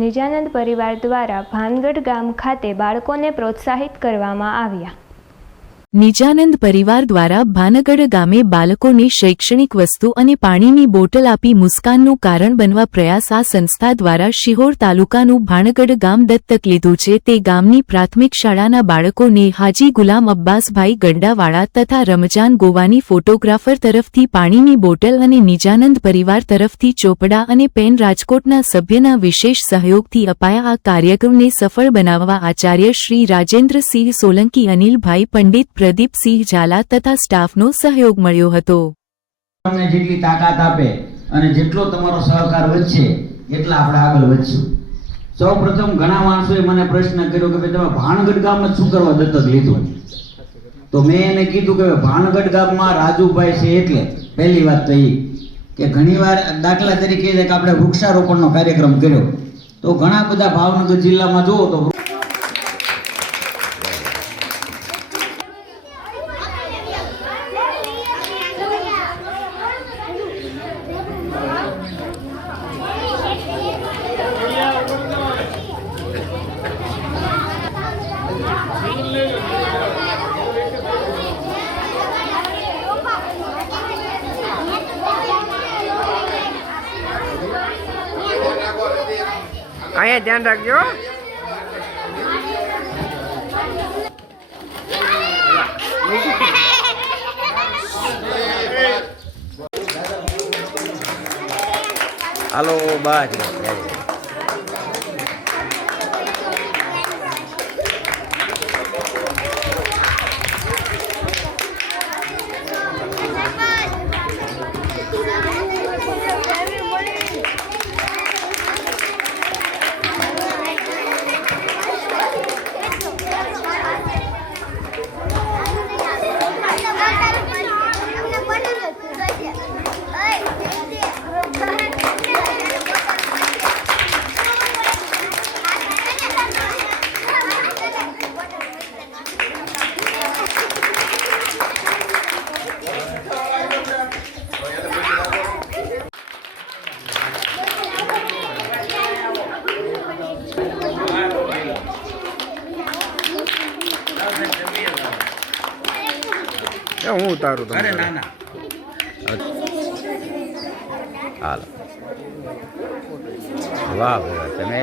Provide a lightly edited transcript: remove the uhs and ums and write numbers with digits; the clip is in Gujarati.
નિજાનંદ પરિવાર દ્વારા ભાનગઢ ગામ ખાતે બાળકોને પ્રોત્સાહિત કરવામાં આવ્યા। નિજાનંદ પરિવાર દ્વારા ભાનગઢ ગામે બાળકોને શૈક્ષણિક વસ્તુ અને પાણીની બોટલ આપી મુસ્કાનનું કારણ બનવા પ્રયાસ આ સંસ્થા દ્વારા શિહોર તાલુકાનું ભાનગઢ ગામ દત્તક લીધું છે। તે ગામની પ્રાથમિક શાળાના બાળકોને હાજી ગુલામ અબ્બાસભાઈ ગંડાવાળા તથા રમજાન ગોવાની ફોટોગ્રાફર તરફથી પાણીની બોટલ અને નિજાનંદ પરિવાર તરફથી ચોપડા અને પેન રાજકોટના સભ્યના વિશેષ સહયોગથી અપાયા। આ કાર્યક્રમને સફળ બનાવવા આચાર્ય શ્રી રાજેન્દ્રસિંહ સોલંકી, અનિલભાઈ પંડિત, પ્રદીપસિંહ ઝાલા તથા સ્ટાફનો સહયોગ મળ્યો હતો। તમને જેટલી તાકાત આપે અને જેટલો તમારો સહકાર વધશે એટલા આપણે આગળ વધશું। સૌપ્રથમ ઘણા માણસોએ મને પ્રશ્ન કર્યો કે ભાઈ તમે ભાનગઢ ગામમાં શું કરવા દત્તક લીધું? તો મેં એને કીધું કે ભાનગઢ ગામમાં રાજુભાઈ છે એટલે પહેલી વાત તો એ કે ઘણીવાર દાખલા તરીકે આપણે વૃક્ષારોપણનો કાર્યક્રમ કર્યો તો ઘણા બધા ભાવનગર જિલ્લામાં જુઓ તો અહીંયા ધ્યાન રાખજો। હાલો બસ હું ઉતારું તમને। અરે ના હાલો વાહ તમે